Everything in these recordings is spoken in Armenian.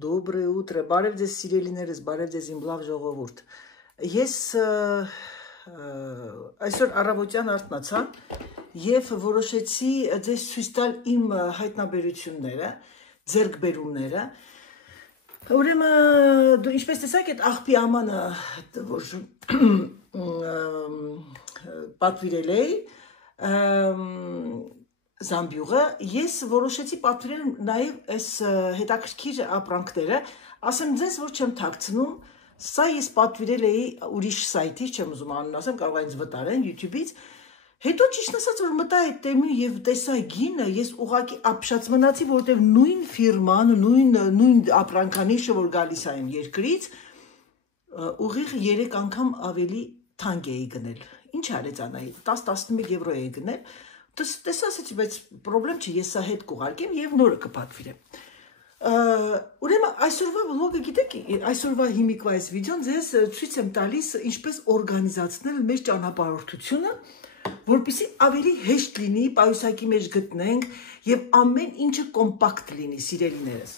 Доброе утро. Բարև ձեզ սիրելիներս, բարև ձեզ իմ լավ ժողովուրդ։ Ես այսօր առավոտյան արթնացա եւ որոշեցի ձեզ ցույց տալ իմ հայտնաբերությունները, ձեռքբերումները։ Ուրեմն դու ինչպես տեսաք, այդ աղբի ամանը որ պատվիրել էի Զամբյուղը, ես որոշեցի պատվիրել նաև այս հետաքրքիր ապրանքները, ասեմ ձեզ, որ չեմ թաքցնում, սա ես պատվիրել էի ուրիշ սայթից, չեմ ուզում անուն ասեմ, կարող է ինձ վտարեն YouTube-ից, հետո ճիշտ ասած, որ մտա այդ տեմին եւ տեսա գինը, ես ուղղակի ապշած մնացի, որովհետեւ նույն ֆիրման, նույն ապրանքանիշը, որ գալիս է այն երկրից, ուղիղ 3 անգամ ավելի թանկ էի գնել։ Ինչ արեց Անահիտ, 10-11 եվրո էի գնել։ Տեսա, ասեցի, բայց պրոբլեմ չի, ես սա հետ կուղարկեմ եւ նորը կպատվիրեմ։ Ուրեմն այսօրվա վլոգը գիտեք, այսօրվա հիմիկվա այս վիդեոն ձեզ ցույց եմ տալիս ինչպես օրգանիզացնել մեր ճանապարհորդությունը, որպեսզի ավելի հեշտ լինի, պայուսակի մեջ գտնենք եւ ամեն ինչը կոմպակտ լինի, սիրելիներս։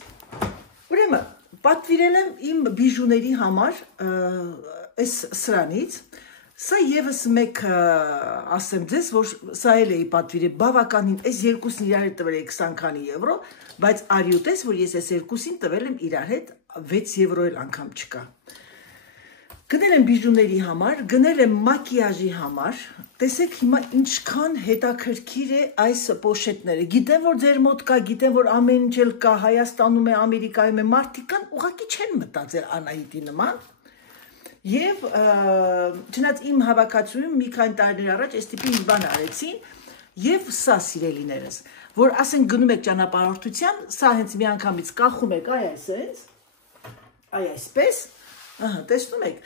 Ուրեմն պատվիրել եմ իմ բիժուների համար այս սրանից։ Սա եւս մեկ ասեմ ձեզ, որ սա էլ էի պատվիրել, բավականին, այս երկուսն իրար հետ տվել էի 20 քանի եվրո, բայց արի ուտես, որ ես այս երկուսին տվել եմ իրար հետ 6 եվրո էլ անգամ չկա։ Գնել եմ բիժուների համար, գնել եմ մակիաժի համար, տեսեք հիմա ինչքան հետաքրքիր է այս պոշետները, գիտեմ, որ ձեր մոտ կա, գիտեմ, որ ամեն ինչ էլ կա, Հայաստանում է, Ամերիկայում է, մարդիկ կան, ուղղակի չեն մտածել Անահիտի նման։ Եվ չնայած իմ հավաքածուում մի քանի տարիներ առաջ այս տիպի մի բան արեցին եւ սա սիրելիներս, որ ասենք գնում եք ճանապարհորդության, սա հենց մի անգամից կախում եք, այ այսպես, այ այսպես, տեսնում եք,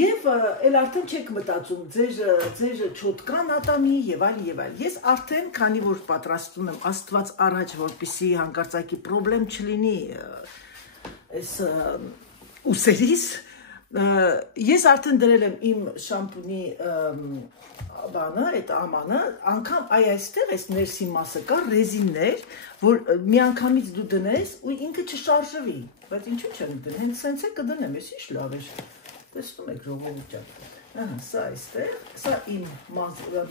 եւ էլ արդեն չեք մտածում ձեր չոտկան ատամի եւ այլ եւ այլ։ Ես արդեն, քանի որ պատրաստում եմ Աստված առաջ, որպեսզի հանկարծակի խնդրեմ չլինի այս ուսերիս, ես արդեն դրել եմ իմ շամպունի բանը, այդ ամանը, անգամ այ այստեղ այս ներսի մասը կա, ռեզիններ, որ մի անգամից դու դնես ու ինքը չշարժվի, բայց ինչու չեմ դնել, հենց սենց է կդնեմ, ես ինչ լավ էր, տեսնում եք ժողովուրդ ջան, սա այստեղ, սա իմ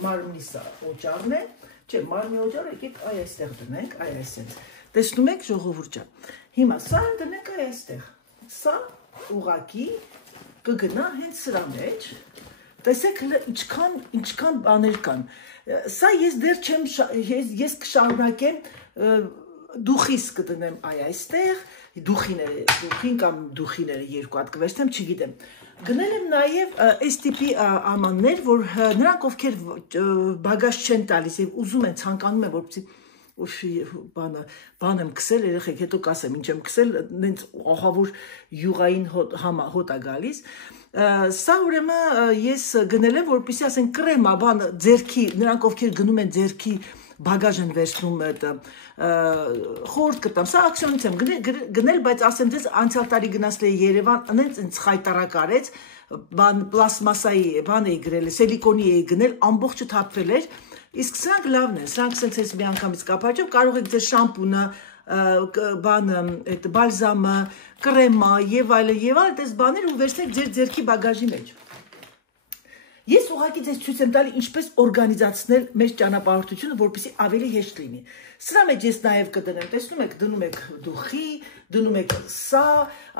մարմնի սա օճառն է, չէ, մարմնի օճառը եկեք այ այստեղ դնենք, այ այսենց, տեսնում եք ժողովուրդ ջան, հիմա սա դնենք այ այստեղ, սա ուղղակի կգնա հենց սրա մեջ, տեսեք ինչքան բաներ կան, սա ես դեռ չեմ, ես կշարունակեմ դուխիս կդնեմ այ այստեղ, դուխին կամ դուխիները երկու հատ կվերցնեմ, չգիտեմ, գնել եմ նաև այս տիպի ամաններ, որ նրանք ովքեր բագաժ չեն տալիս և ուզում են, ցանկանում են, որպեսզի բան եմ քսել, երեխեք, հետո կասեմ, ինչ եմ քսել, նենց ահավոր յուղային հոտ է գալիս, սա ուրեմն ես գնել եմ, որպեսզի ասեն կրեմա, բան ձերքի, նրանք ովքեր գնում են ձերքի բագաժ են վերցնում խորտ կտամ, սա ակսիոնից եմ գնել, բայց ասեմ ձեզ անցյալ տարի գնացել էի Երևան, նենց ինձ խայտարակ արեց, պլաստմասայի բան էի գրել, սիլիկոնի էի գնել, ամբողջը թափվել էր, իսկ սրանք լավն են, սրանք սենց ես մի անգամից կապաճում, կարող եք ձեր շամպունը, բալզամը, կրեմա եւ այլ այդպես բաներ ու վերցնեք ձեր ձեռքի բագաժի մեջ։ Ես ուղղակի ձեզ ցույց եմ տալի ինչպես օրգանիզացնել մեր ճանապարհորդությունը, որպեսզի ավելի հեշտ լինի։ Սրա մեջ ես նաև կդնեմ, տեսնում եք, դնում եք դուխի, դնում եք սա,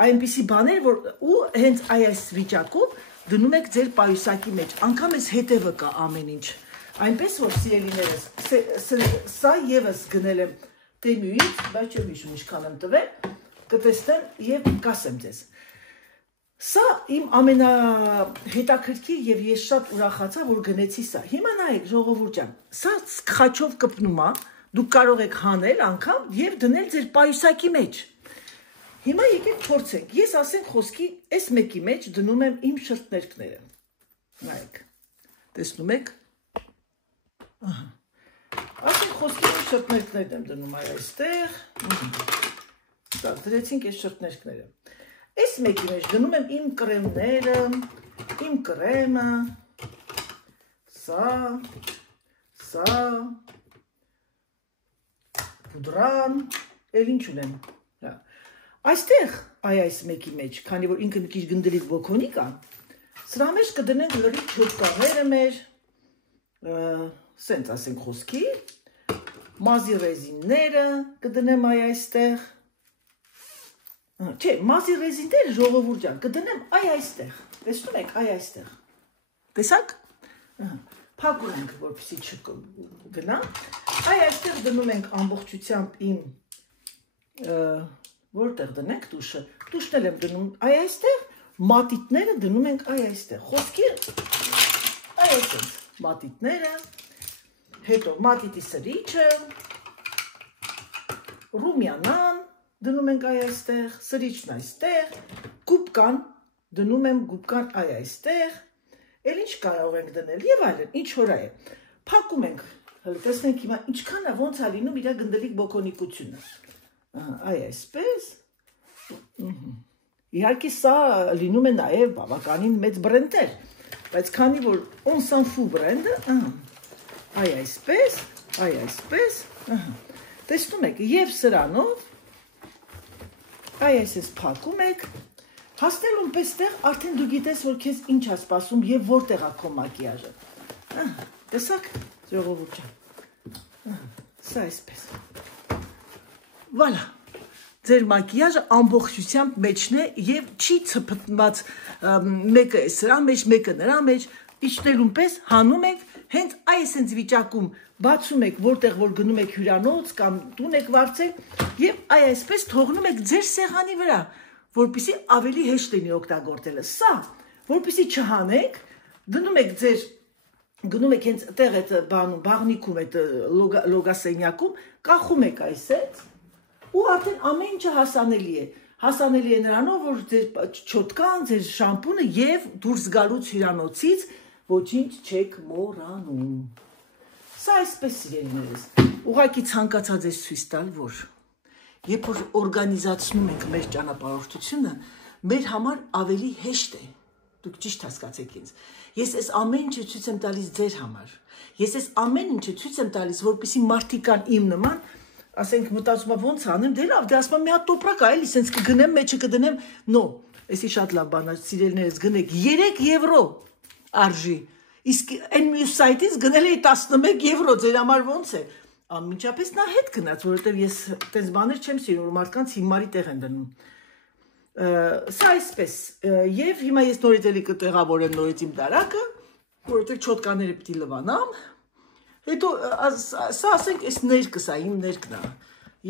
այնպիսի բաներ, որ ու հենց այս վիճակով դնում եք ձեր պայուսակի մեջ։ Անկամ էս հետևը կա ամեն ինչ։ Այնպես որ սիրելիներս, սա եւս գնել եմ Տեմյուից, բայց չեմ հիշում ինչքան եմ տվել, կտեսնեմ եւ կասեմ ձեզ։ Սա իմ ամենահետաքրքիր եւ ես շատ ուրախացա, որ գնեցի սա։ Հիմա նայեք ժողովուրդ ջան, սա խաչով կպնում է, դուք կարող եք հանել անգամ եւ դնել ձեր պայուսակի մեջ։ Հիմա եկեք փորձենք։ Ես ասենք խոսքի այս մեկի մեջ դնում եմ իմ շրթներքները։ Նայեք։ Տեսնում եք։ Ասենք խոսքի իմ շրթներքներն եմ դնում այստեղ։ Դա դրեցինք այս շրթներքները։ Այս մեկի մեջ դնում եմ իմ կրեմները, իմ կրեմը, սա, պուդրան, էլ ինչ ունեմ, Այստեղ այս մեկի մեջ, քանի որ ինքը մի քիչ գնդելիկ բոքոնի կա, սրա մեջ կդնենք լրիվ չոտկաները մեր, սենց ասենք խոսքի, մազի ռեզինները կդնեմ այստեղ, չէ, մազի ռեզինները ժողովուրդ ջան, կդնեմ այստեղ, տեսնում եք այստեղ, տեսակ, փակում ենք, որպեսզի չգնա, այստեղ դնում ենք ամբողջությամբ իմ, որտեղ դնենք տուշը, տուշն էլ եմ դնում այստեղ, մատիտները դնում ենք այստեղ, խոսքի այստեղ մատիտները, հետո մատիտի սրիչը, ռումյանան դնում ենք այստեղ, սրիչն այստեղ, գուբկան դնում եմ գուբկան այստեղ, էլ ինչ կարող ենք դնել եւ այլն, ինչ որ է։ Փակում ենք, տեսնենք հիմա ինչքան է ոնց է լինում իր գնդելիկ բոկոնիկությունը։ Այսպես։ Իհարկե սա լինում է նաև բավականին մեծ բրենդեր, բայց քանի որ on s'en fout բրենդը, այսպես, տեսնում եք, եւ սրանով այսպես փակում եք, հասնելուն պեստեղ արդեն դու գիտես, որ քեզ ինչ է սպասում եւ որտեղ է քո մակիաժը։ Տեսակ, ժողովուրդ ջան։ Սա այսպես։ Վալա, ձեր մակիաժը ամբողջությամբ մեջն է եւ չի ցփտված մեկը է սրա մեջ, մեկը նրա մեջ, իջնելուն պես հանում եք, հենց այսենց վիճակում բացում եք, որտեղ որ գնում եք հյուրանոց կամ տուն եք վարձել եւ այսպես թողնում եք ձեր սեղանի վրա, որպեսզի ավելի հեշտ լինի օգտագործելը։ Սա, որպեսզի չհանեք, դնում եք ձեր գնում եք հենց տեղ այդ բաղնիքում, այդ լոգասենյակում, կախում եք այսպես, ու արդեն ամեն ինչը հասանելի է։ Հասանելի է նրանով, որ ձեր չոտկան, ձեր շամպունը եւ դուրս գալուց հյուրանոցից ոչինչ չեք մոռանում։ Սա այսպես սիրելիներս, ուղղակի ցանկացա ձեզ ցույց տալ, որ երբ որ օրգանիզացնում ենք մեր ճանապարհորդությունը, մեր համար ավելի հեշտ է։ Դուք ճիշտ հասկացեք ինձ։ Ես այս ամեն ինչը ցույց եմ տալիս ձեր համար։ Ես այս ամեն ինչը ցույց եմ տալիս, որպեսզի մարդիկ կան իմ նման, ասենք մտածում եմ ոնց անեմ, դե լավ, դե ասում եմ մի հատ տոպրակ է, էլի սենց կգնեմ, մեջը կդնեմ, նո, էսի շատ լավ բան է, սիրելիներս գնեք 3 եվրո արժի։ Իսկ այն մյուս սայթից գնել էի 11 եվրո, ձեր համար ոնց է։ Անմիջապես նա հետ գնաց, որովհետև ես այդպես բաներ չեմ սիրում, որ մարդկանց հիմարի տեղ են դնում։ Սա այսպես, եւ հիմա ես նորից էլի կտեղավորեմ նորից իմ դարակը, որովհետև չոտկաները պիտի լվանամ։ Հետո սա ասենք այս ներկս է, իմ ներկն է։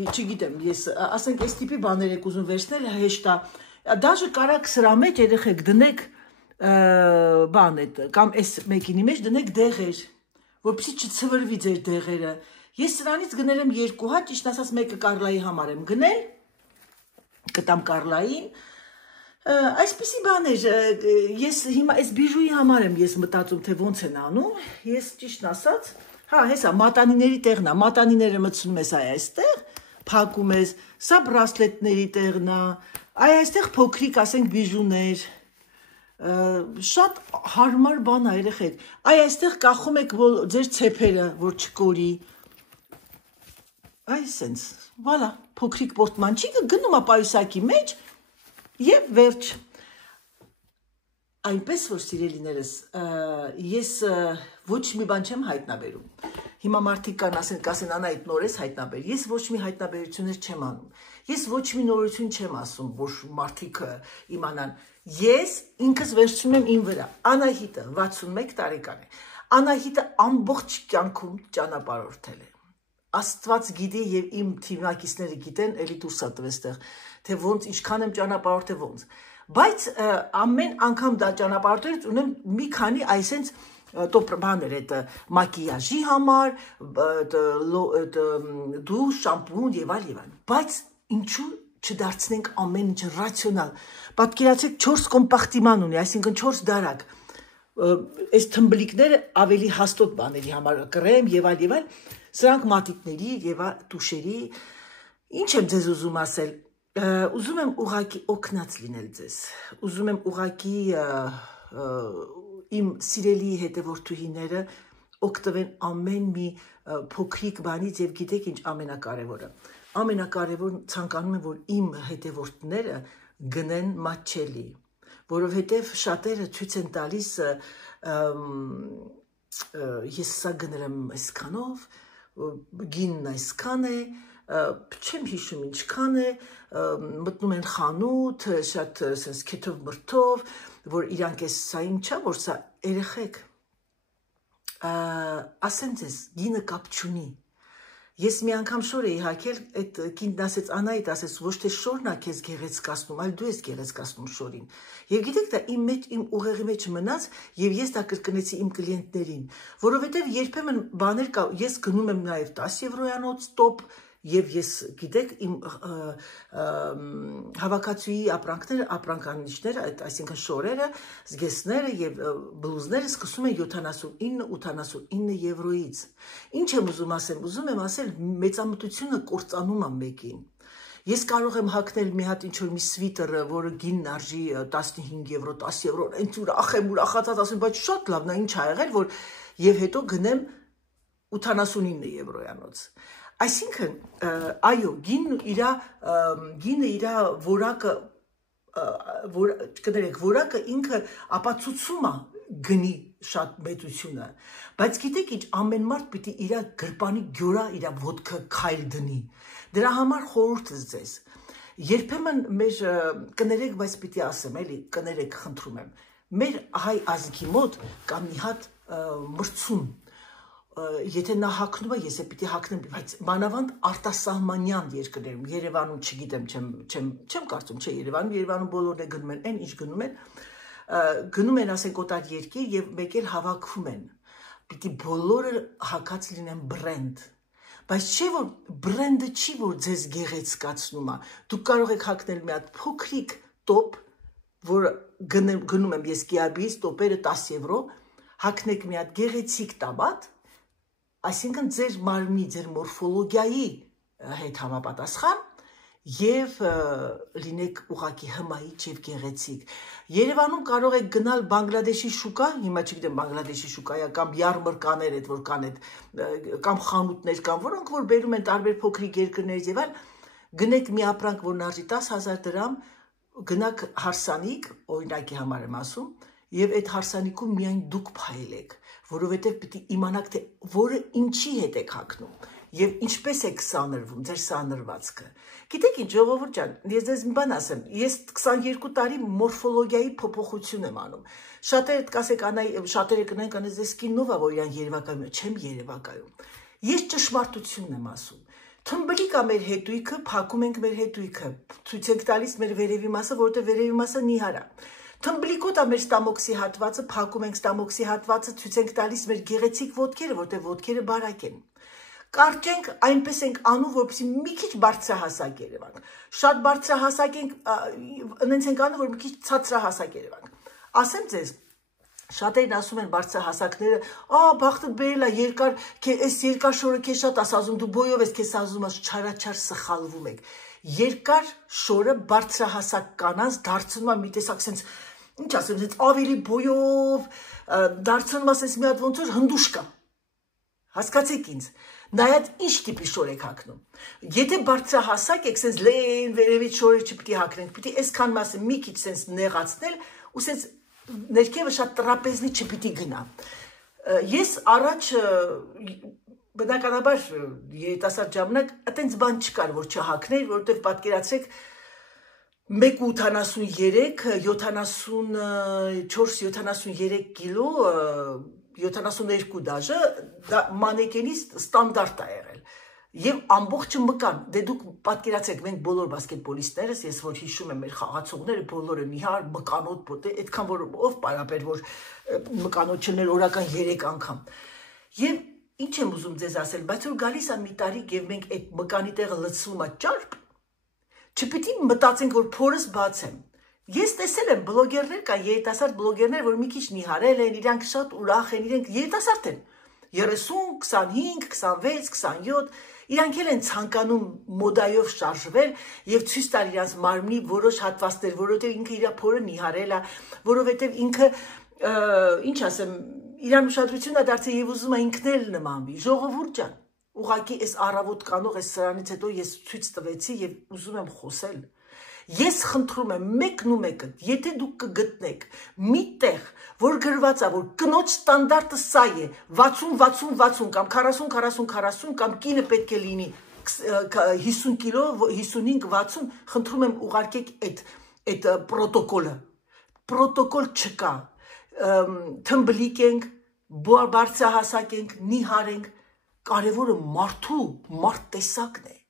Չգիտեմ, ես ասենք այս տիպի բաներ եք ուզում վերցնել, հեշտ է։ Դաժե կարակ սրա մեջ երեխեք դնեք բան այդ կամ այս մեկինի մեջ դնեք դեղեր, որպեսզի չցվրվի ձեր դեղերը։ Ես սրանից գնել եմ 2 հատ, ճիշտ ասած մեկը Կարլայի համար եմ գնել, կտամ Կարլային, այսպիսի բաներ, ես հիմա այս բիժուի համար եմ ես մտածում, թե ոնց են անում, ես ճիշտ ասած, հա, հեսա, մատանիների տեղն է, մատանիները մտցնում ես այստեղ, փակում ես, սա բրասլետների տեղն է, այստեղ փոքրիկ, ասենք, բիժուներ, շատ հարմար բան է երեխեք, այստեղ կախում եք ձեր ցեփերը, որ չկորի, այսենց, վալա, փոքրիկ պորտմանչիկը գնում է պայուսակի մեջ եւ վերջ։ Այնպես որ սիրելիներս, ես ոչ մի բան չեմ հայտնաբերում։ Հիմա մարդիկ կան ասեն անայդ նոր ես հայտնաբեր։ Ես ոչ մի հայտնաբերություններ չեմ անում։ Ես ոչ մի նորություն չեմ ասում, որ մարդիկ իմանան։ Ես ինքս վերցնում եմ իմ վրա։ Անահիտը 61 տարեկան է։ Անահիտը ամբողջ կյանքում ճանապարհորդել է։ Աստված գիտի եւ իմ թիմակիցները գիտեն, էլի դուրս է տվեստեղ, թե ոնց ինչքան եմ ճանապարհորդել ոնց։ Բայց ամեն անգամ դա ճանապարհորդելուց ունեմ մի քանի այսենց բաներ, այդ մակիաժի համար, դուշ, շամպուն եւ այլն։ Բայց ինչու չդարձնենք ամեն ինչ ռացիոնալ։ Պատկերացրեք 4 կոմպախտիման ունի, այսինքն 4 դարակ։ Այս թմբլիկները ավելի հաստոտ բաների համար կրեմ եւ այլն, սրանք մատիտների եւ տուշերի, ինչ եմ ձեզ ուզում ասել, ուզում եմ ուղակի օգնած լինել ձեզ, ուզում եմ ուղակի իմ սիրելի հետևորդուհիները օգտվեն ամեն մի փոքրիկ բանից եւ գիտեք ինչ ամենակարևորը, ամենակարևոր ցանկանում եմ, որ իմ հետևորդները գնեն մատչելի, որովհետև շատերը ցույց են տալիս ես սա գներեմ այսքանով, գինն այսքան է, չեմ հիշում ինչքան է, մտնում են խանութ, շատ քեթով մրթով, որ իրանք էս սա ինչա, որ սա երեխեք, ասեմ ձեզ, գինը կապ չունի, ես մի անգամ շոր էի հակել, այդ կինն ասեց, Անահիտ, ասեց, ոչ թե շորն ա քեզ գեղեցկացնում, այլ դու ես գեղեցկացնում շորին։ Եվ գիտեք, դա իմ մեջ, իմ ուղեղի մեջ մնաց, եւ ես դա կրկնեցի իմ կլիենտներին, որովհետեւ երբեմն բաներ կա, ես գնում եմ նաեւ 10 եվրոյանոց տոպ, եւ ես գիտեք, իմ հավաքածուի ապրանքները, ապրանքանիշները, այսինքն շորերը, զգեստները եւ բլուզները սկսում են 79-89 եվրոից։ Ինչ եմ ուզում ասել, ուզում եմ ասել, մեծամտությունը կործանում է մեկին։ Ես կարող եմ հագնել մի հատ ինչ-որ մի սվիտեր, որը գինն արժի 15 եվրո, 10 եվրո, այնց ուրախ եմ, ուրախացած ասեմ, բայց շատ լավ, նա ինչ ա եղել, որ եւ հետո գնեմ 89 եվրոյանոց։ Այսինքն, այո, գինը իր որակը ինքը ապացուցում է գնի շատ մեծությունը, բայց գիտեք ինչ, ամեն մարդ պիտի իր գրպանի գյորա իր ոտքը քայլ դնի, դրա համար խորհուրդս ձեզ, երբեմն մեր կներեք, բայց պիտի ասեմ, էլի, կներեք, խնդրում եմ, մեր հայ ազգի մոտ կա մի հատ մրցում, եթե նա հագնում է, ես է պիտի հագնեմ, բայց մանավանդ արտասահմանյան երկրներում, Երևանում, չգիտեմ, չեմ կարծում, չէ, Երևանում բոլորն է գնում են, այն ինչ գնում են, ասենք, օտար երկիր եւ մեկ էլ հավաքվում են, պիտի բոլորը հագած լինեն բրենդ, բայց չէ, որ բրենդը չի, որ ձեզ գեղեցկացնում է, դուք կարող եք հագնել մի հատ փոքրիկ տոպ, որ գնում եմ ես Կիաբից, տոպերը 10 եվրո, հագնեք մի հատ գեղեցիկ տաբատ, այսինքն ձեր մարմնի, ձեր մորֆոլոգիայի հետ համապատասխան եւ լինեք ուղակի հմայիչ եւ գեղեցիկ։ Երևանում կարող եք գնալ Բանգլադեշի շուկա, հիմա չգիտեմ Բանգլադեշի շուկայա կամ յարմարկաներ այդ որ կան այդ կամ խանութներ կան, որոնք որ բերում են տարբեր փոքրիկ երկրներից եւ այլ, գնեք մի ապրանք, որն արժի 10,000 դրամ, գնաք հարսանիք, օրինակի համար եմ ասում, եւ այդ հարսանիքում միայն դուք փայլեք, որովհետեւ պիտի իմանաք թե որը ինչի հետ եք հագնում եւ ինչպես եք սանրվում ձեր սանրվածքը։ Գիտեք ինչ, ժողովուրդ ջան, ես ձեզ մի բան ասեմ, ես 22 տարի մորֆոլոգիայի փոփոխություն եմ անում։ Շատերը կասեք, շատերը կնեն կանես ես կինով ա, որ իրան երևակայում, չեմ երևակայում։ Ես ճշմարտությունն եմ ասում։ Թմբլիկ է մեր հետույքը, փակում ենք մեր հետույքը, ցույց ենք տալիս մեր վերևի մասը, որովհետեւ վերևի մասը նիհար է։ Թմբլիկոտ է մեր ստամոքսի հատվածը, փակում ենք ստամոքսի հատվածը, ցույց ենք տալիս մեր գեղեցիկ ոտքերը, որտեղ ոտքերը բարակ են։ Կարճ ենք, այնպես ենք անում, որպեսզի մի քիչ բարձրահասակ երևանք։ Շատ բարձրահասակ ենք, այնպես ենք անում, որ մի քիչ ցածրահասակ երևանք։ Ասեմ ձեզ, շատերն ասում են բարձրահասակները, բախտը բերել է երկար, այս երկար շորը քեզ շատ ասազում, դու բոյով ես քեզ ասում, չարաչար սխալվում եք։ Երկար շորը բարձրահասակ կանանց դարձնում է մի տեսակ sense, ինչ ասեմ, sense ավելի բոյով, դարձնում է sense մի հատ ոնց որ հնդուշկա։ Հասկացեք ինձ, նայած ինչ տիպի շոր եք հագնում։ Եթե բարձրահասակ եք, sense լեն վերևից շորեր չպիտի հագնենք, պիտի այսքան մասը մի քիչ sense նեղացնել, ու sense ներքևը շատ տրապեզնի չպիտի գնա։ Ես առաջ բնականաբար երիտասարդ ժամանակ այտենց բան չկար, որ չհագներ, որովհետև պատկերացրեք 1.83, 74-73 կիլո, 72 դաժը, դա մանեկենից ստանդարտ է եղել։ Եվ ամբողջը մկան, դե դուք պատկերացեք, մենք բոլոր բասկետբոլիստներս, ես որ հիշում եմ մեր խաղացողները, բոլորը նիհար, մկանոտ պոտ, այդքան որ ով պարապեր, որ մկանոտ չներ օրական 3 անգամ։ Եվ ինչ եմ ուզում ձեզ ասել, բայց որ գալիս է մի տարիք եւ մենք այդ մկանի տեղը լցվում է ճարպ, չպիտի մտածենք, որ փորս բացեմ։ Ես տեսել եմ բլոգերներ կան, երիտասարդ բլոգերներ, որ մի քիչ նիհարել են, իրանք շատ ուրախ են, իրենք երիտասարդ են։ 30, 25, 26, 27, իրանք էլ են ցանկանում մոդայով շարժվել եւ ցույց տալ իրաց մարմնի որոշ հատվածներ, որովհետեւ ինքը իր փորը նիհարել է, որովհետեւ ինքը ինչ ասեմ, իրան ուշադրությունն է դարձել եւ ուզում է ինքն էլ նմանվի։ Ժողովուրդ ջան, ուղղակի այս առավոտ կանող այս սրանից հետո ես ցույց տվեցի եւ ուզում եմ խոսել։ Ես խնդրում եմ մեկն ու մեկը, եթե դուք կգտնեք մի տեղ, որ գրված է, որ կնոջ ստանդարտը սա է, 60-60-60 կամ 40-40-40 կամ կինը պետք է լինի 50 կիլո, 55-60, խնդրում եմ ուղարկեք այդ պրոտոկոլը։ Պրոտոկոլ չկա, թմբլիկ ենք, բարձրահասակ ենք, նիհար ենք, կարևորը մարդ տեսակն է։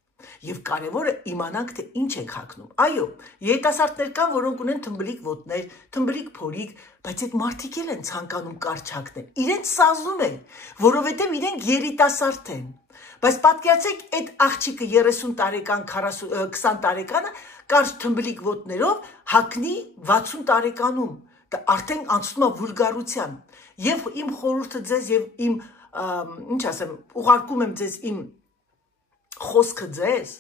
Եվ կարևորը իմանանք, թե ինչ ենք հագնում։ Այո, երիտասարդներ կան, որոնք ունեն թմբլիկ ոտներ, թմբլիկ փորիկ, բայց այդ մարդիկ էլ են ցանկանում կարճ հագնել։ Իրենց սազում է, որովհետև իրենք երիտասարդ են։ Բայց պատկերացրեք, այդ աղջիկը 30 տարեկան, 20 տարեկանը կարճ թմբլիկ ոտներով հագնի 60 տարեկանում։ Դա արդեն անցնում է վուլգարության։ Եվ իմ խորհուրդը ձեզ եւ իմ, ինչ ասեմ, ուղարկում եմ ձեզ իմ խոսքը ձեզ,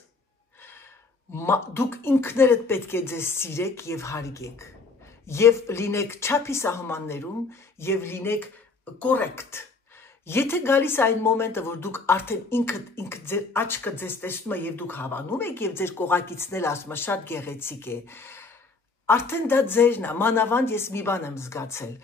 դուք ինքներդ պետք է ձեզ սիրեք եւ հարգեք եւ լինեք չափի սահմաններում եւ լինեք կոռեկտ։ Եթե գալիս է այն մոմենտը, որ դուք արդեն ինքը ձեր աչքը ձեզ տեսնում է եւ դուք հավանում եք եւ ձեր կողակիցն էլ ասում է շատ գեղեցիկ է, արդեն դա ձերն է։ Մանավանդ ես մի բան եմ զգացել,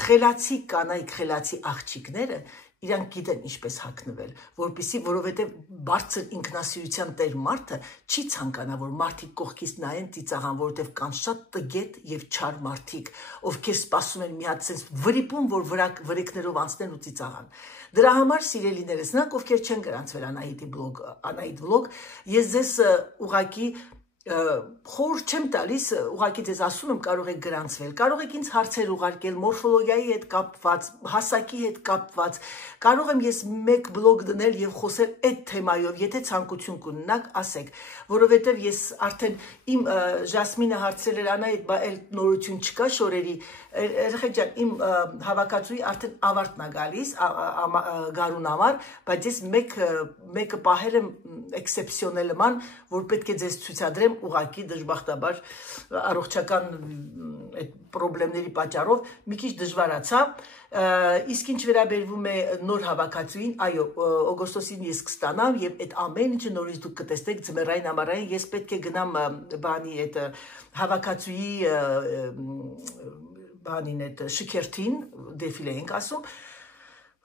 խելացի կանայք, խելացի աղջիկները իրանք գիտեն ինչպես հագնվել, որովհետև բարձր ինքնասիրության տեր մարդը չի ցանկանա, որ մարդիկ կողքից նայեն ծիծաղան, որովհետև կան շատ տգետ եւ չար մարդիկ, ովքեր սպասում են մի հատ sense վրիպում, որ վրեկներով անցնեն ու ծիծաղան։ Դրա համար սիրելիներս, նրանք ովքեր չեն գրանցվել Անահիտ վլոգ, ես ձեզ ուղղակի խորհուրդ չեմ տալիս, ուղղակի ձեզ ասում եմ, կարող եք գրանցվել, կարող եք ինձ հարցեր ուղարկել մորֆոլոգիայի հետ կապված, հասակի հետ կապված, կարող եմ ես մեկ բլոգ դնել եւ խոսել այդ թեմայով, եթե ցանկություն կունենաք, ասեք, որովհետեւ ես արդեն իմ Ժասմինը հարցրել էր Անահիտ, բա այլ նորություն չկա շորերի, երեխեք ջան, իմ հավաքածուի արդեն ավարտն է գալիս, գարուն համար, բայց ես մեկը պահել եմ էքսեպսիոնելման, որ պետք է ձեզ ցույցադրեմ, ուղղակի դժբախտաբար առողջական այդ խնդիրների պատճառով մի քիչ դժվարացա։ Իսկ ինչ վերաբերվում է նոր հավաքածուին, այո, օգոստոսին ես կստանամ եւ այդ ամեն ինչը նորից դուք կտեսնեք ձմեռային, ամառային, ես պետք է գնամ բանի այդ հավաքածուի բանին այդ շքերթին, դեֆիլե ենք ասում,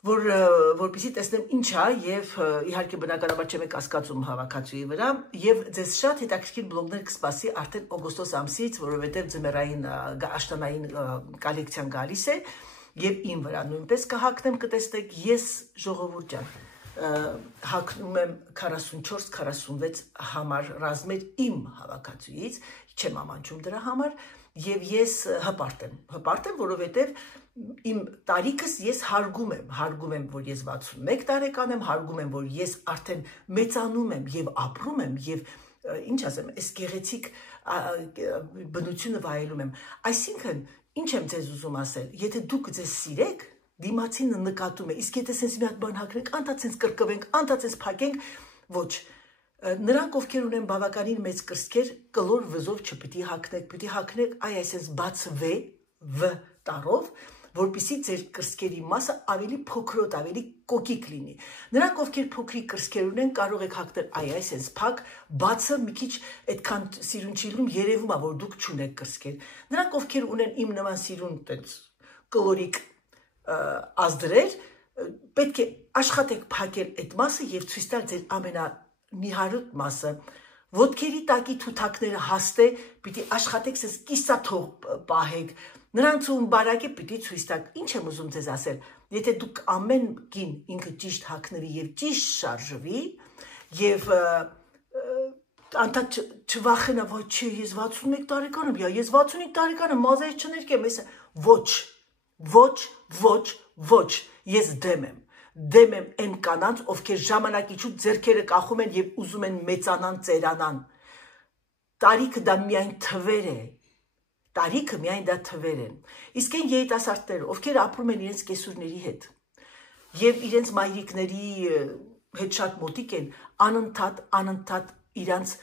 որպեսզի տեսնեմ ինչ է եւ իհարկե բնականաբար չեմ կասկածում հավաքածուի վրա եւ ձեզ շատ հետաքրքիր բլոգներ կսպասի արդեն օգոստոս ամսից, որովհետեւ ձմեռային աշտանային կոլեկցիան գալիս է եւ իմ վրա նույնպես կհագնեմ, կտեսնեք, ես ժողովուրդ ջան հագնում եմ 44-46 համար ռազմեր իմ հավաքածուից, չեմ ամանչում դրա համար եւ ես հպարտ եմ, որովհետեւ իմ տարիքս ես հարգում եմ, որ ես 61 տարեկան եմ, հարգում եմ, որ ես արդեն մեծանում եմ եւ ապրում եմ եւ ինչ ասեմ, այս գեղեցիկ բնությունը վայելում եմ։ Այսինքն, ինչ եմ ձեզ ուզում ասել, եթե դուք ձեզ սիրեք, դիմացինը նկատում է, իսկ եթե sense մի հատ բան հագնենք, անդա sense կրկվենք, անդա sense փակենք, ոչ։ Նրանք ովքեր ունեն բավականին մեծ կրծքեր, կլոր վզով չպիտի հագնեք, պիտի հագնեք այսպես բաց V տարով, որպեսզի ձեր կրծքերի մասը ավելի փոքրոտ, ավելի կոկիկ լինի։ Նրանք ովքեր փոքրիկ կրծքեր ունեն, կարող եք հագնել այսպես փակ, բացը մի քիչ այդքան սիրուն չի լինում, երևում է, որ դուք չունեք կրծքեր։ Նրանք ովքեր ունեն իմ նման սիրուն այդպես կլորիկ ազդրեր, պետք է աշխատեք փակել այդ մասը եւ ցույց տալ ձեր ամենանիհարուտ մասը։ Ոտքերի տակի թութակները հաստե, պիտի աշխատեք sense կիսաթող պահեք։ Նրանց ում բարակը պիտի ցույց տաք։ Ինչ եմ ուզում ձեզ ասել, եթե դուք ամեն կին ինքը ճիշտ հագնվի եւ ճիշտ շարժվի եւ անդադ չվախենա, ոչ, ես 61 տարեկան եմ, ես 65 տարեկան եմ, մազերս չներկեմ, ոչ, ես դեմ եմ այն կանանց, ովքեր ժամանակի շուտ ձեռքերը կախում են եւ ուզում են մեծանան, ծերանան։ Տարիքը դա միայն թվեր է։ Տարիքը միայն դա թվեր են։ Իսկ այն երիտասարդները, ովքեր ապրում են իրենց կեսուրների հետ եւ իրենց մայրիկների հետ շատ մոտիկ են, անընդհատ իրանց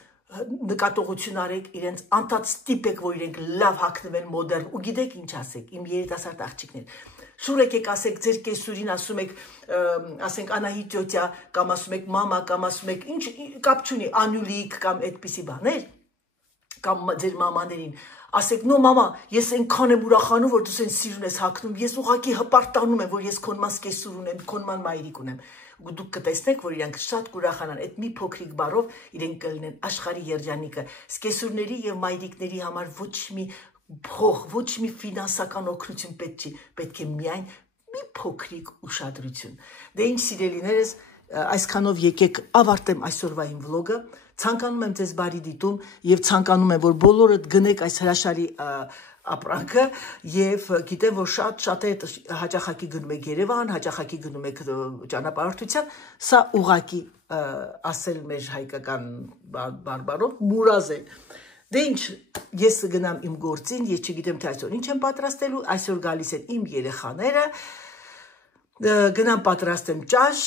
նկատողություն արեք, իրենց անդադ ստիպեք, որ իրենք լավ հագնվեն, մոդեռն, ու գիտեք ինչ ասեք, իմ երիտասարդ աղջիկներ, Շուր եկեք ասեք ձեր կեսուրին, ասում եք, ասենք Անահիտ տյոտյա, կամ ասում եք մամա, կամ ասում եք ինչ կապ չունի, Անյուլիկ կամ այդպիսի բաներ, կամ ձեր մամաներին, ասեք նո մամա, ես այնքան եմ ուրախանում, որ դու սեն սիրուն ես հագնում, ես ուղղակի հպարտանում եմ, որ ես քոնման կեսուր ունեմ, քոնման մայրիկ ունեմ, դուք կտեսնեք, որ իրանք շատ կուրախանան, այդ մի փոքրիկ բառով իրենք կլինեն աշխարհի երջանիկը, սկեսուրների եւ մայրիկների համար ոչ մի փող, ոչ մի ֆինանսական օգնություն պետք է միայն մի փոքրիկ ուշադրություն։ Դե ինչ սիրելիներս, այսքանով եկեք ավարտեմ այսօրվա իմ վլոգը, ցանկանում եմ ձեզ բարի դիտում եւ ցանկանում եմ, որ բոլորդ գնեք այս հրաշալի ապրանքը եւ գիտեմ, որ շատ հաճախակի գնում եք Երևան, հաճախակի գնում եք ճանապարհորդության, սա ուղակի ասել մեր հայկական բարբարով մուրազ է։ Դե ինչ, ես գնամ իմ գործին, ես չգիտեմ թե այսօր ինչ եմ պատրաստելու, այսօր գալիս են իմ երեխաները, գնամ պատրաստեմ ճաշ,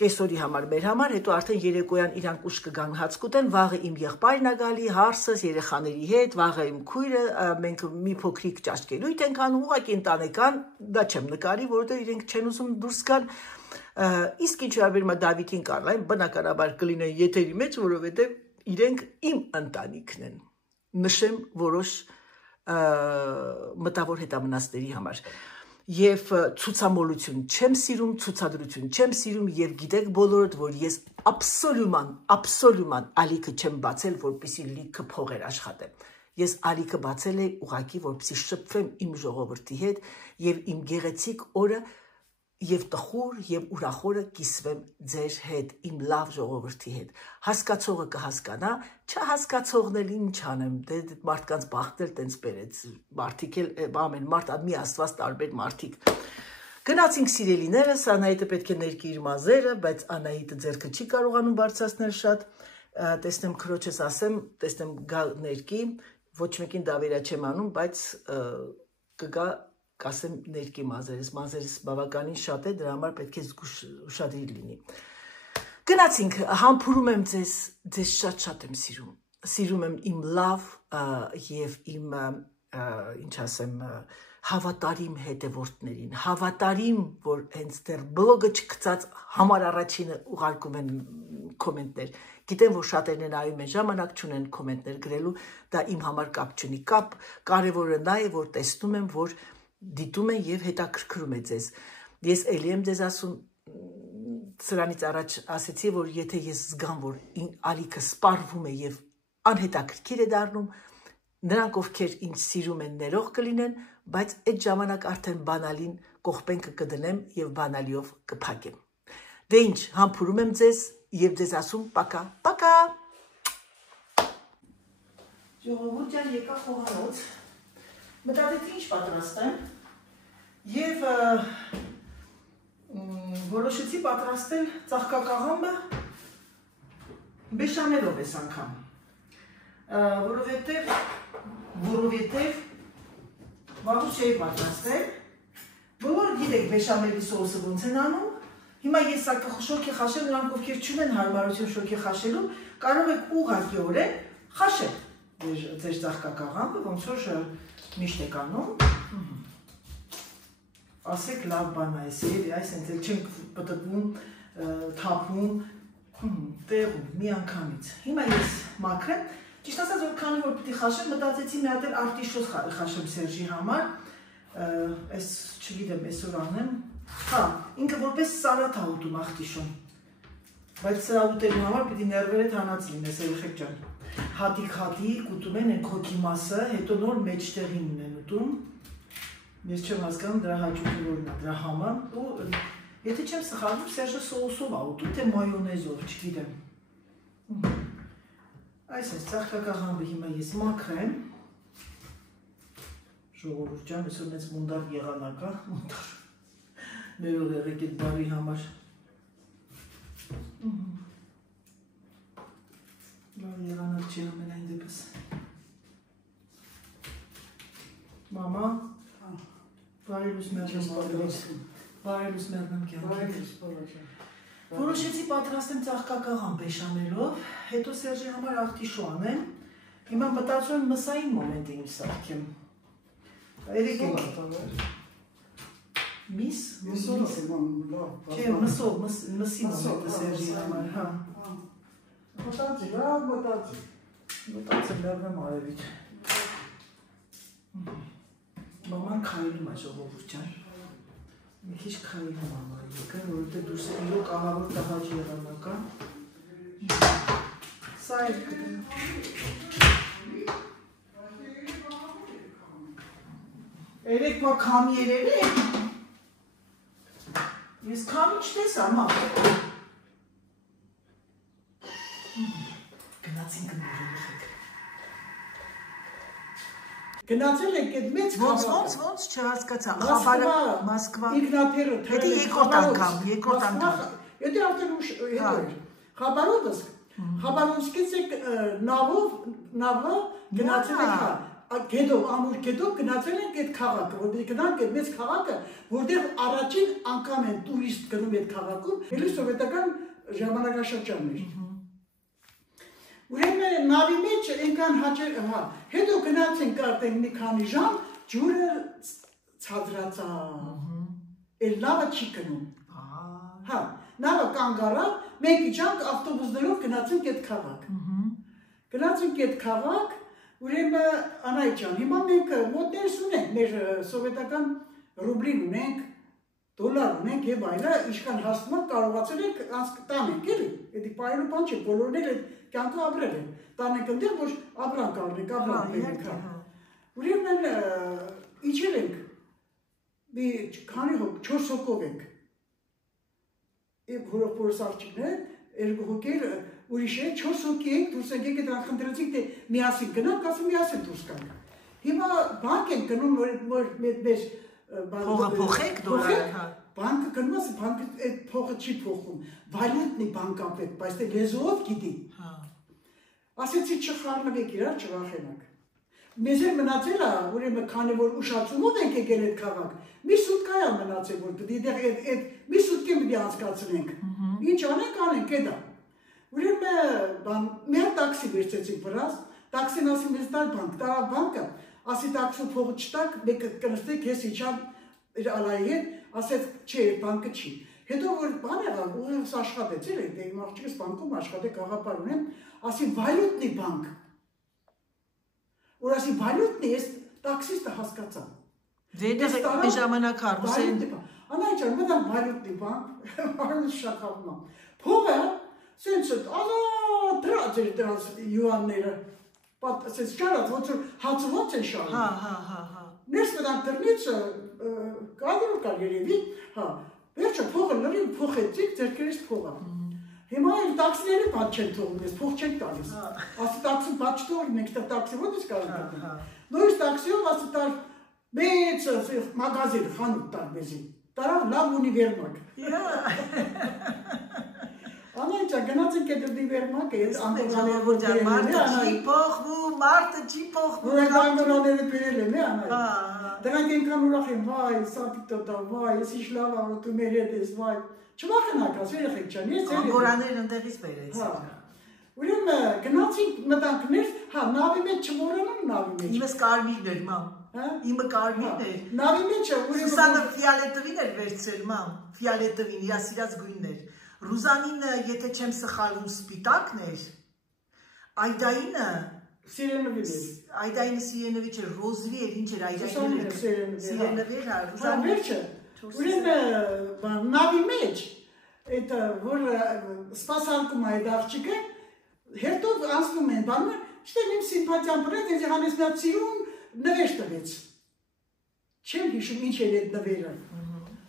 կեսօրի համար, մեր համար, հետո արդեն երեկոյան իրանք ուշ կգան հաց կուտեն, վաղը իմ եղբայրն ա գալի, հարսս, երեխաների հետ, վաղը իմ քույրը, մենք մի փոքրիկ ճաշկելույթ ենք անում, ուղղակի ընտանեկան, դա չեմ նկարի, որովհետև իրենք չեն ուզում դուրս գան, իսկ ինչ վերաբերում է Դավիթին Կարլային, բնականաբար կլինեն եթերի մեջ, որովհետև իրենք իմ ընտանիքն են, նշեմ որոշ մտավոր հետամնացների համար։ Եվ ցուցամոլություն չեմ սիրում, ցուցադրություն չեմ սիրում եւ գիտեք բոլորդ, որ ես աբսոլյուման ալիքը չեմ բացել, որպեսզի լիքը փողեր աշխատեմ։ Ես ալիքը բացել եմ ուղղակի, որպեսզի շփվեմ իմ ժողովրդի հետ եւ իմ գեղեցիկ օրը եւ տխուր եւ ուրախորը կիսվեմ ձեր հետ, իմ լավ ժողովրդի հետ։ Հասկացողը կհասկանա, չհասկացողն էլ ինչ անեմ, դե մարդկանց բախտել տենց բերեց, մարդիկ էլ ամեն մարդ մի աստված տարբեր մարդիկ։ Գնացինք սիրելիներս, Անահիտը պետք է ներկի իր մազերը, բայց Անահիտը ձեռքը չի կարողանում բարձրացնել շատ, տեսնեմ քրոջս ասեմ, տեսնեմ գա ներկի, ոչ մեկին դավերա չեմ անում, բայց կգա կասեմ ներկի մազերս բավականին շատ է, դրա համար պետք է ուշադիր լինի։ Գնացինք, համբուրում եմ ձեզ շատ եմ սիրում, սիրում եմ իմ լավ և իմ, ինչ ասեմ, հավատարիմ հետևորդներին, հավատարիմ, որ հենց դեռ բլոգը չգցած համար առաջինը ուղարկում են կոմենտներ, գիտեմ, որ շատերն են այում են ժամանակ չունեն կոմենտներ գրելու, դա իմ համար կապ չունի, կարևորը նա է, որ տեսնում եմ, որ դիտում են և հետաքրքրում է ձեզ։ Ես էլի եմ ձեզ ասում, սրանից առաջ ասեցի, որ եթե ես զգամ, որ ալիքը սպառվում է և անհետաքրքիր է դառնում, նրանք ովքեր ինձ սիրում են ներող կլինեն, բայց այդ ժամանակ արդեն բանալին կողպենքը կդնեմ և բանալիով կփակեմ։ Դե ինչ, համբուրում եմ ձեզ և ձեզ ասում պակա, պակա։ Ժողովուրդ ջան, եկա խոհանոց, մտածեցի ինչ պատրաստեմ և որոշեցի պատրաստել ծաղկակաղամբը բեշամելով ես անգամ, որովհետև վաղուց չէի պատրաստել, բոլոր գիտեք բեշամելի սոուսը ոնց են անում, հիմա ես շոքի խաշել, նրանք ովքեր չունեն հարմարություն շոքի խաշելու, կարող եք ուղղակիորեն խաշել ձեր ծաղկակաղամբը, ոնց որ միշտ եք անում, ասեք լավ բան այս հենց էլ չենք պտտվում, թափում, տեղում, մի անգամից։ Հիմա ես մաքրեմ, ճիշտ ասած որ քանի որ պիտի խաշեմ, մտածեցի մի հատ էլ արտիշոս խաշեմ Սերժի համար, այս չգիտեմ այսօր անեմ, հա, ինքը որպես սալատ ա ուտում արտիշոն, բայց սրա ուտելու համար պիտի ներվերդ հանած լինես երեխեք ջան, հատիկ ուտում են են քոքի մասը, հետո նոր մեջտեղին ունեն ուտում, ես չեմ հասկանում դրա հաճույքը որն է, դրա համը, ու եթե չեմ սխալվում, Սերժը սոուսով ա ուտում, թե մայոնեզով, չգիտեմ։ Այս այս ծաղկակաղամբը հիմա ես մաքրեմ, ժողովուրդ ջան, այսօր մեծ մունդար եղանակ ա, ներող եղեք այդ բարի համար։ Լավ եղանակ չի ամենայն դեպս։ Մամա, բարելուս մերնեմ կյանքից։ Որոշեցի պատրաստեմ ծաղկակաղամ բեշամելով, հետո Սերժի համար աղտիշու անեմ, հիմա մտածում եմ մսային մոմենտ եմ սարքեմ։ Երեք եմ Միս, Չէ, մսի մոմենտը Սերժի համար, հա։ Մտածի, լավ մտածի։ Մտածեմ լավեմ արևիք։ Մաման քայլում է ժողովուրդ ջան։ Մի քիչ քայլում մաման եկա, որովհետեւ դուրս է իրոք ահավոր տհաճ եղանակա։ Սա է Երեք բա քամի երել է։ Ես քամի չտեսա, մամ։ Գնացինք նորմալ։ Գնացել ենք այդ մեծ Ոնց չհասկացա։ Խաբարը Մոսկվա։ Իգնատերը Դա երկրորդ անգամ։ Եթե արդեն հետո էր։ Խաբարովսկից եք նավով գնացել եք Գետով, ամուր գետով գնացել ենք այդ քաղաքը, որտեղ գնանք այդ մեծ քաղաքը, որտեղ առաջին անգամ են տուրիստ գնում այդ քաղաքում, ելի սովետական ժամանակաշրջանն էր։ Ուրեմն նավի մեջ այնքան հաճել, հա, հետո գնացինք արդեն մի քանի ժամ, ջուրը ցածրացա։ Էլ նավը չի գնում։ Հա, նավը կանգ առավ, մենք իջանք ավտոբուսներով գնացինք այդ քաղաք։ Գնացինք այդ քաղաք Ուրեմն Անայ ջան, հիմա մենք մոտներս ունենք, մեր սովետական ռուբլին ունենք, դոլար ունենք եւ այլը, ինչքան հասնում կարողացել ենք տանենք, էլի։ Էդի բայրը բան չէ, բոլորն էլ կյանքը ապրել են։ Տանենք այնտեղ, որ ապրանք առնենք, ապրանք բերենք։ Ուրեմն իջել ենք։ Մի քանի հոգ, 4 հոգով ենք։ Եվ հորոպորս աղջիկներ, երկու հոգեր ուրիշ է, 4 հոգի ենք, դուրս ենք եկել դրանք խնդրեցինք, թե միասին գնանք, ասում միասին դուրս գանք։ Հիմա բանկ ենք գնում, որ մեր փողը փոխեք դոլարը, հա։ Բանկը գնում ասի, բանկը այդ փողը չի փոխում, վալյուտնի բանկա պետք, բայց թե լեզուով գիտի։ Հա։ Ասեցի չխառնվեք իրար, չվախենաք։ Մեզ էլ մնացել է, ուրեմն քանի որ ուշացումով ենք եկել այդ քաղաք, մի սուտկա է մնացել, որ դիտեղ այդ մի սուտկի մի անցկացնենք։ Ինչ անենք, էդա։ Ուրեմն մի հատ տաքսի վերցեցինք վրաս, տաքսին ասի մեզ տար բանկ, տարավ բանկը, ասի տաքսու փողը չտակ, մեկը կնստեք, ես իջամ իր ալայի հետ, ասեց չէ, բանկը չի։ Հետո որ բան եղավ, ուղիղ աշխատեց, էլ իմ աղջիկս բանկում աշխատեք, գաղափար ունեմ, ասի վալյուտնի բանկ։ Որ ասի վալյուտնի, ես տաքսիստը հասկացա։ Դե մի ժամանակ Ռուսեն։ Անայ ջան, մտան վալյուտնի բանկ, արուս շախավնա։ Փողը Սենց դրած էր դրանց յուանները, սենց ճարած, ոնց որ հացված են շարում։ Հա։ Ներս մտանք դրնից կադրով կար երևի, հա, վերջը փողը լրիվ փոխեցիք, ձերքերից փողը։ Հիմա էլ տաքսիները բաց չեն թողում, ես փող չենք տալիս։ Ասի տաքսին բաց չթողում, մենք տեղ տաքսի ոնց ես կարող գտնենք։ Նույնիսկ տաքսիով ասի տար մեծ մագազին, խանութ տար մեզի, տարավ լավ ունիվերմակ։ Անայ ջան, գնացինք այդ ունիվերմակը, ես անգորաները մարդը չի փոխվում, մարդը չի փոխվում։ Որ անգորաները բերել եմ, անայ։ Դրանք այնքան ուրախ են, վայ, սատիտոտա, վայ, ես ինչ լավ ա, որ դու մեր հետ ես, վայ։ Չվախենաք, ասու երեխեք ջան, ես անգորաները ընդեղից բերեցին։ Ուրեմն գնացինք մտանք ներս, հա, նավի մեջ չմոռանամ նավի մեջ։ Իմս կարմիրն էր, մամ։ Իմը կարմիրն էր։ Նավի մեջ ուրեմն Սուսանը ֆիալետովին էր վերցրել, մամ, ֆիալետովին, իր սիրած գույնն էր։ Ռուզանինը, եթե չեմ սխալվում, սպիտակն էր, Այդայինը Սիրենովին էր։ Այդայինը Սիրենովի չէր, Ռոզվի էր, ինչ էր Այդայինը Սիրենովի էր, Հա, վերջը, ուրեմն նավի մեջ, այդ որ սպասարկում է այդ աղջիկը, հերթով անցնում են, բանում, չտեմ իմ սիմպատիան պրետ, ինձ հանես նա ծիրուն նվեր տվեց։ Չեմ հիշում ինչ էր այդ նվերը։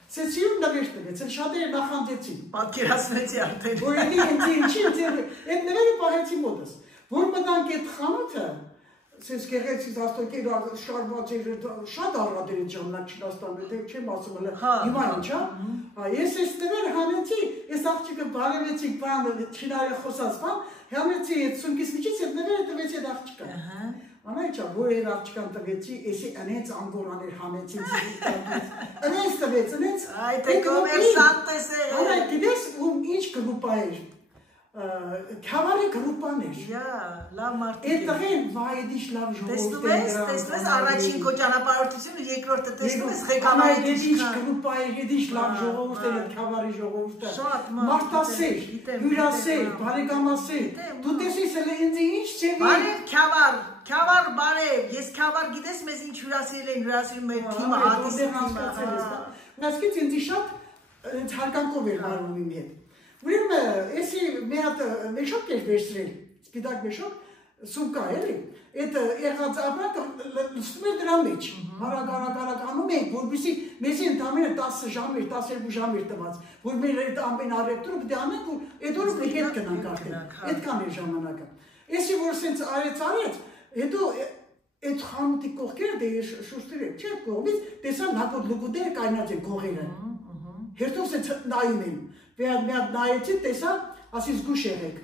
Սեցիում նվեր տվեց, էլ շատերը նախանդեցին։ Պատկերացնեցի արդեն։ Որ ինչի, այդ նվերը պահեցի մոտս։ Որ մտանք այդ խանութը, սենց գեղեցից աստոքեր շարված էր, շատ առատ էր այդ ժամանակ Չինաստանում, դե չեմ ասում հələ հիմա ինչ, հա։ Ես այս նվերը հանեցի, այս աղջիկը բարևեցի, բան չինարի խոսած բան, հանեցի այդ սունկիս միջից այդ նվերը տվեցի այդ աղջիկը։ Անայ ջան, որ այդ աղջկան տվեցի, էսի անեց անգորաներ հանեցին զիգիտանից։ Անեց տվեց, անեց։ Այ թե կոմերսանտ ես է։ Անայ գիտես ում ինչ կգուպա էր։ Քավարի գրուպաներ։ Լավ մարդիկ։ Այդտեղեն վայդիշ լավ ժողովուրդ է։ Տեսնես առաջին քո ճանապարհորդությունը, երկրորդը տեսնում ես ղեկավարի գրուպա է, հետիշ լավ ժողովուրդ է, քավարի ժողովուրդը։ Մարտասեր, հյուրասեր, բարեկամասեր։ Դու տեսես էլ ինձ ինչ չեմ։ Բարև քավար բարև։ Ես քավար գիտես մեզ ինչ հյուրասիրել են, հյուրասիրում մեր թիմը, հատիսը։ Նասկից ինձ շատ հարգանքով էր վարվում իմ հետ։ Ուրեմն, էսի մի հատ մեշոկ էր վերցրել, սպիտակ մեշոկ, սումկա էլի, այդ եղած ապրանքը լցնում էր դրա մեջ, հարակ անում էինք, որպեսզի մեզի ընդամենը 10 ժամ էր, 12 ժամ էր տված, որ մեր այդ ամեն առևտուրը պետք է անենք ու այդ օրը մենք հետ գնանք արդեն, այդքան էր ժամանակը։ Էսի որ սենց արեց, հետո այդ խանութի կողքերը դե շուշտր էր, չէ կողմից, տեսան հակոտ լուկուտերը կայնած են կողերը, հերթով սենց նայում էին, մի հատ նայեցի, տեսա, ասի զգուշ եղեք,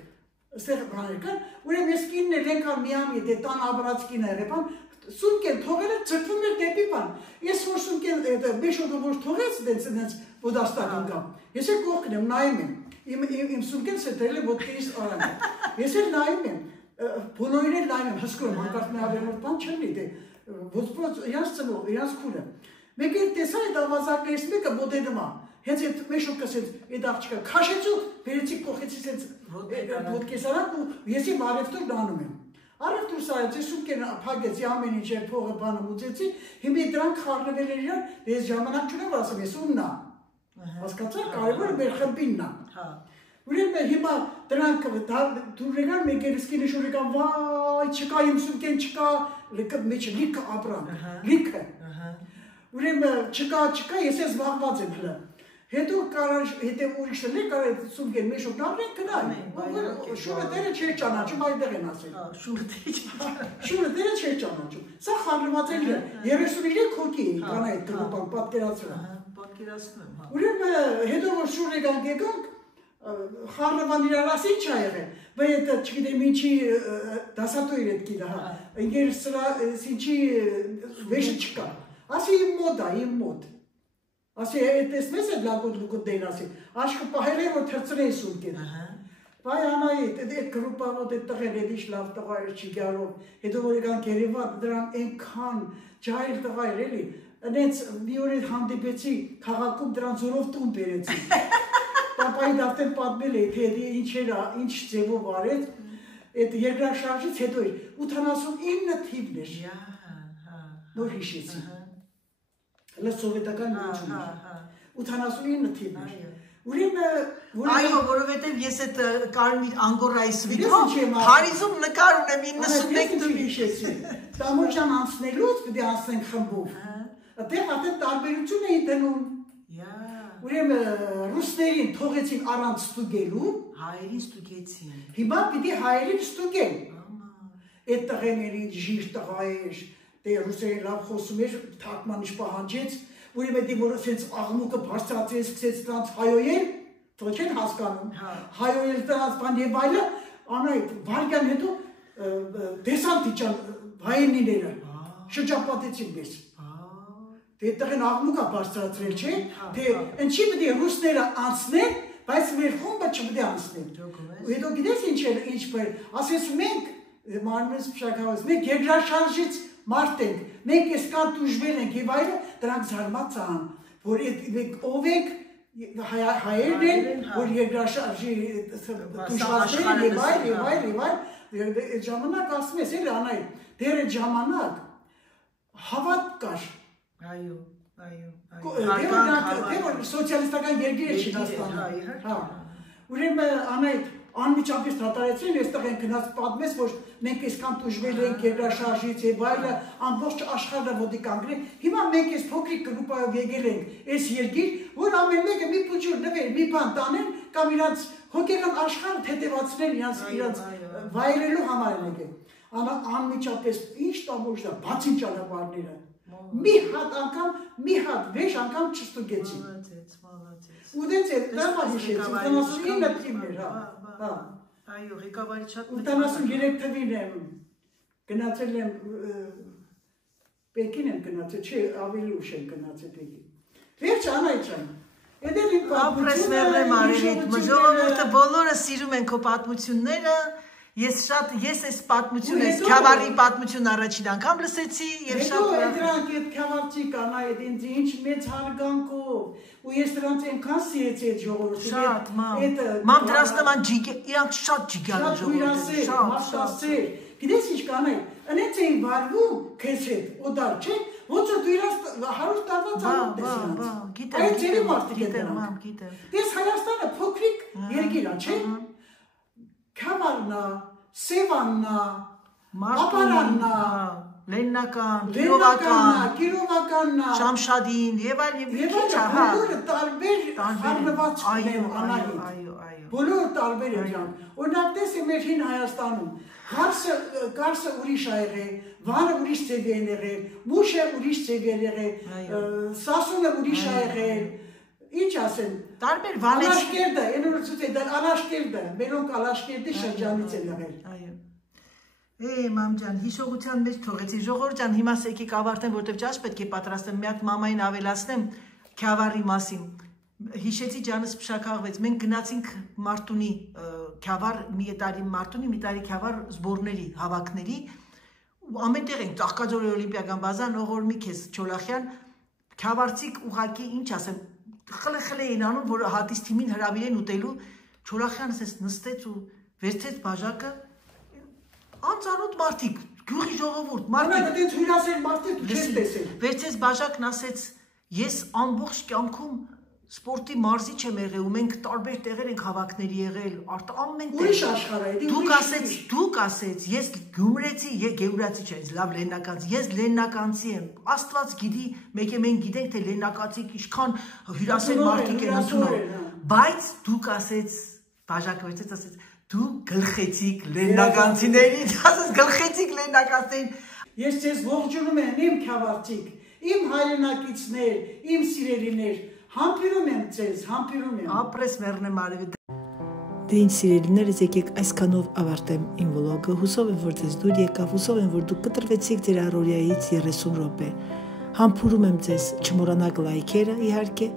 ստեղ բաներ կան, ուրեմն ես կինն էլ եկան միամի, դե տան աբրած կինը եղեպան, սունկեն թողերը ծրտվում էր դեպի պան, ես որ սունկեն մեշոկը որ թողեց դենց ոդաստակ ընկամ, ես էլ կողքն եմ, նայում եմ, իմ սունկեն սետրել է ոտքերիս արանքը, ես էլ նայում եմ, բոլորին էլ նայում եմ, հսկում, հանկարծ մի ավելորդ բան չլի, դե ոսպոց իրանց ծնող, իրանց քուրը, մեկ էլ տեսա այդ ավազակներից մեկը ոտենում է, հենց այդ մեշոկը սենց այդ աղջիկը քաշեց ու բերեցի կողքեցի սենց ոտքեսարանք ու ես իմ առևտուրն անում եմ։ Առևտուր սարեց, ես սուկեն փակեցի ամեն ինչ փողը բանը մուծեցի, հիմա դրանք խառնվել էր իրար, ես ժամանակ չունեմ որ ասեմ, ես ումն է։ Հասկացա՞ք, կարևորը մեր խմբինն է։ Ուրեմն հիմա դրանք դուրս եկան մեկ երեսկինը շուր եկան, վայ, չկա իմ սուկեն չկա, մեջը լիքը ապրանք, լիքը։ Ուրեմն չկա, ես ես զբաղված եմ հլը։ Հետո կարար հետև ուրիշը լի կարար սունկեն մեշոկ նարնեն կնայ, շուրը դերը չէր ճանաչում, այդեղ են ասել։ Շուրը դերը չէր ճանաչում, սա խանրված էլ 33 հոգի էի կան այդ գրուպան պատկերացնում։ Ուրեմն հետո որ շուր եկանք, խանրվան իրար ասի ինչ ա եղել, վայ այդ չգիտեմ ինչի դասատու իր էդ կիլը, ինգեր սրա ինչի վեշը չկա, ասի իմ մոտ ա, իմ մոտ։ Ասի, տեսնես այդ լագոտ դեն ասի, աշկը պահել է, որ թրծրեի սունկեն։ Վայ անայի, այդ գրուպավոտ այդ տղեր, այդ ինչ լավ տղա էր չի գարով, հետո որ եկան Երևան, դրան ենքան ջայլ տղա էր էլի, ընենց մի օր այդ հանդիպեցի, քաղաքում դրան զորով տուն բերեցի։ Պապային արդեն պատմել էի, թե ինչ էր, ինչ ձևով արեց, այդ երկրաշարժից հետո էր, 89 թիվն էր, նոր հիշեցի։ Հլը սովետական նոչում էր, 89 թիվն էր։ Այո, որովհետև ես այդ կարմիր անգորայի սվիթով Փարիզում նկար ունեմ 91 թվականին հիշեցի։ Տամոջան անցնելուց պետք է անցնենք խմբով։ Այդտեղ արդեն տարբերություն էին դնում։ Ուրեմն ռուսներին թողեցին առանց ստուգելու, հայերին ստուգեցին։ Հիմա պիտի հայերին ստուգեն։ Այդ տղեների ժիր տղա էր, դե ռուսերեն լավ խոսում էր, թարգմանիչ պահանջեց, ուրեմն որ ասենց աղմուկը բարձրացրեց, սկսեց նրանց հայոյել, թող չեն հասկանում, հայոյել նրանց բան եւ այլը, անայդ վարգան հետո դեսանտ իջան հայերիները, շրջապատեցին մեզ։ Դե տղեն աղմուկը բարձրացրել չէ, թե ինչի պետք է ռուսները անցնեն, բայց մեր խումբը չպետք է անցնեն։ Հետո գիտես ինչ բեր, ասես մենք մարմնից փշակավես, մենք երկրաշարժից մարդ ենք, մենք այսքան տուժվել ենք եւ այլը, դրանք զարմաց ան, որ ով եք հայերն են, որ երկրաշարժի տուժվածներ եւ այլ, ժամանակ ասում ես էլ անայ, դեր այդ ժամանակ հավատ կար։ Այո։ Դե որ սոցիալիստական երկիր է Չինաստանը։ Ուրեմն անայդ անմիջապես դատարեցին, այստեղ են գնաց պատմես, որ մենք այսքան տուժվել ենք երկրաշարժից եւ այլը, ամբողջ աշխարհը ոտի կանգնել։ Հիմա մենք այս փոքրիկ գրուպայով եկել ենք այս երկիր, որ ամեն մեկը մի փուջուր նվեր, մի բան տանեն կամ իրանց հոգեկան աշխարհը թեթևացնել իրանց վայելելու համար են եկել։ Անմիջապես ինչ տամոջն է, բացին ճանապարհները։ Մի հատ անգամ, մի հատ վեշ անգամ չստուգեցին։ Ուդեց է, դամա հիշեցին, 89 թիվներ, Այո, ղեկավարի շատ 83 թվին եմ, գնացել եմ, Պեկին եմ գնացել, չէ, ավելի ուշ եմ գնացել Պեկին։ Վերջ անայ չան, Ապրես մեռնե Մարիիտ, ժողովուրդը բոլորը սիրում են քո պատմությունները։ Ես այս պատմությունը, Քյավառի պատմությունն առաջին անգամ լսեցի եւ շատ դրանք այդ Քյավառցի կանայք ինձ ինչ մեծ հարգանքով ու ես դրանց այնքան սիրեցի այդ ժողովուրդը։ Շատ մամ դրանց նման իրանք շատ ջիգար են ժողովուրդը, շատ։ Գիտես ինչ կանայք, այնց էին վարվում քեզ հետ, օդար չէ, ոնց որ դու իրանց 100 տարվա ծանոթ ես իրանց։ Գիտեմ, այդ ձերի մարդիկ են գիտեմ, դրանք։ գիտեմ։ Դες Հայաստանը փոքրիկ երկիր է, չէ։ Քավառնա, Սևաննա, Ապարաննա, Լեննական, Կիրովականնա, Շամշադին եւ այլ եւ քիչ հա։ Բոլորը տարբեր խառնվածքներ են անահիտ։ Բոլորը տարբեր են։ Օրինակ տեսի մեր հին Հայաստանում Կարսը ուրիշ ա եղել, Վանը ուրիշ ձև է եղել, Մուշը ուրիշ ձև է եղել, Սասունը ուրիշ ա եղել, ինչ ասեն, տարբեր Վանեցի Ալաշկերտը, այնուր դա Ալաշկերտը, մերոնք Ալաշկերտի շրջանից են եղել։ Այո։ Մամ ջան, հիշողության մեջ թողեցի, ժողովուրդ ջան, հիմա եկեք ավարտեմ, որտեվ ճաշ պետք է պատրաստեմ, մի հատ մամային ավելացնեմ Քյավառի մասին։ Հիշեցի ջանս փշակաղվեց, մենք գնացինք Մարտունի Քյավառ մի տարի Մարտունի, մի տարի Քյավառ զբորների, հավաքների, ու ամենտեղ ենք Ծաղկաձորի օլիմպիական բազան, ողորմի քեզ Չոլախյան, Քյավառցիք ուղակի ինչ ասեմ, խլե էին անում, որ հատիս թիմին հրավիրեն ուտելու, Չոլախյանը ասես նստեց ու վերցրեց բաժակը, անծանոթ մարդիկ, գյուղի ժողովուրդ, մարդիկ, վերցրեց բաժակն ասեց, ես ամբողջ կյանքում սպորտի մարզիչ եմ եղել ու մենք տարբեր տեղեր ենք հավաքների եղել, ամեն տեղ։ Ուրիշ աշխարհ է, դուք ասեց, ես գյումրեցի, գեյուրացի չէ, լավ լեննականցի, ես լեննականցի եմ, Աստված գիտի, մեկ է մենք գիտենք, թե լեննականցիք ինչքան հյուրասեր մարդիկ են ընդունում, բայց դուք ասեց, բաժակը վերցրեց, ասեց, դու գլխեցիք լեննականցիներին, ասեց գլխեցիք լեննականցիներին։ Ես ձեզ ողջունում եմ, իմ Քյավառցիք, իմ հայրենակիցներ, իմ սիրելիներ, համբերում եմ ձեզ, համբերում եմ։ Ապրես մեռնե Մարիիտ։ Դե ինչ սիրելիներս, եկեք այսքանով ավարտեմ իմ վլոգը, հուսով եմ, որ ձեզ դուր եկավ, հուսով եմ, որ դուք կտրվեցիք ձեր առօրյայից 30 րոպե։ Համբուրում եմ ձեզ, չմոռանաք լայքերը իհարկե,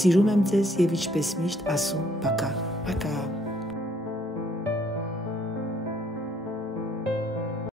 սիրում եմ ձեզ եւ ինչպես միշտ ասում, պակա, պակա։